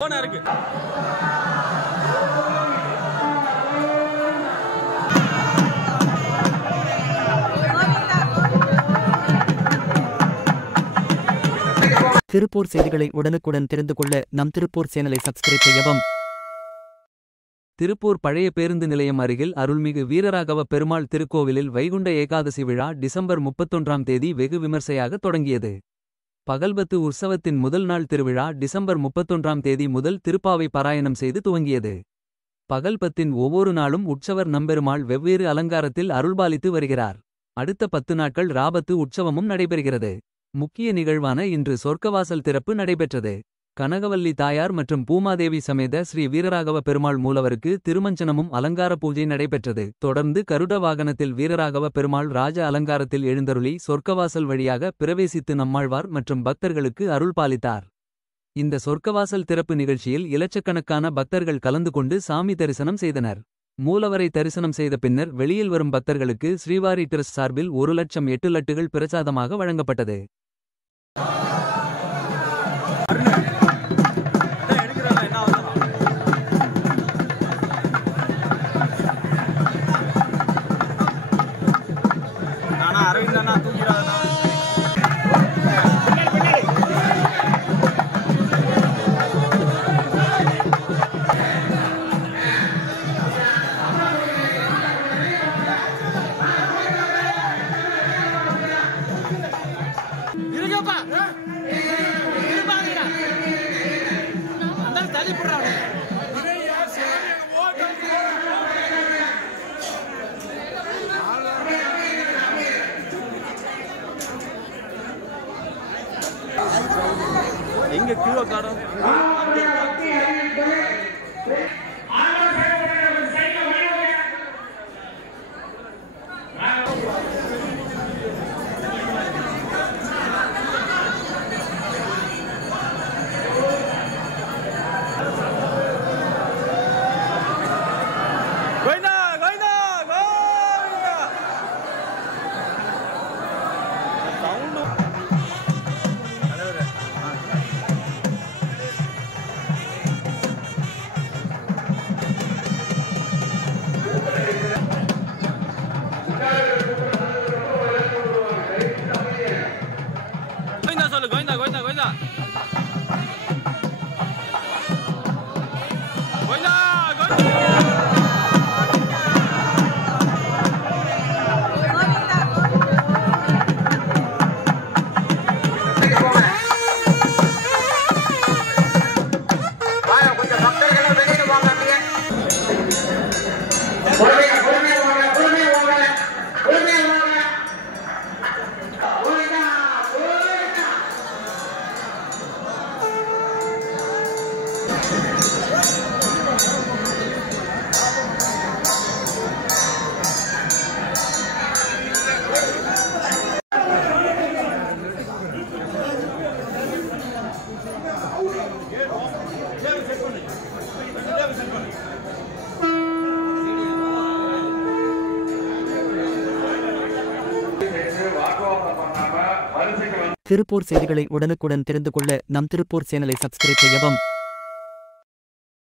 இருக்கு. திருப்பூர் செய்திகளை உடனுக்குடன் தெரிந்து கொள்ள நம் திருப்பூர் சேனலை சப்ஸ்கிரைப் செய்யவும். திருப்பூர் பழைய பேருந்து நிலையம் அருகில் அருள்மிகு வீரராகவ பெருமாள் திருக்கோவிலில் வைகுண்ட ஏகாதசி விழா டிசம்பர் 31ஆம் தேதி வெகு விமர்சையாக தொடங்கியது. பகல்பத்து உற்சவத்தின் முதல் நாள் திருவிழா டிசம்பர் 31ஆம் தேதி முதல் திருப்பாவை பாராயணம் செய்து துவங்கியது. பகல்பத்தின் ஒவ்வொரு நாளும் உற்சவர் நம்பெருமாள் வெவ்வேறு அலங்காரத்தில் அருள்பாலித்து வருகிறார். அடுத்த 10 நாட்கள் ராபத்து உற்சவமும் நடைபெறுகிறது. முக்கிய நிகழ்வான இன்று சொர்க்கவாசல் திறப்பு நடைபெற்றது. கனகவல்லி தாயார் மற்றும் பூமாதேவி சமேத ஸ்ரீ வீரராகவ பெருமாள் மூலவருக்கு திருமஞ்சனமும் அலங்கார பூஜை நடைபெற்றது. தொடர்ந்து கருட வாகனத்தில் வீரராகவ பெருமாள் ராஜ அலங்காரத்தில் எழுந்தருளி சொர்க்கவாசல் வழியாக பிரவேசித்து நம்மாழ்வார் மற்றும் பக்தர்களுக்கு அருள் பாலித்தார். இந்த சொர்க்கவாசல் திறப்பு நிகழ்ச்சியில் இலட்சக்கணக்கான பக்தர்கள் கலந்து கொண்டு சாமி தரிசனம் செய்தனர். மூலவரை தரிசனம் செய்த பின்னர் வெளியில் வரும் பக்தர்களுக்கு ஸ்ரீவாரி டிரஸ்ட் சார்பில் 1,08 லட்டுகள் பிரசாதமாக வழங்கப்பட்டது. எங்க கிலோ காரம் திருப்பூர் செய்திகளை உடனுக்குடன் தெரிந்து கொள்ள நம் திருப்பூர் சேனலை சப்ஸ்கிரைப் செய்யவும்.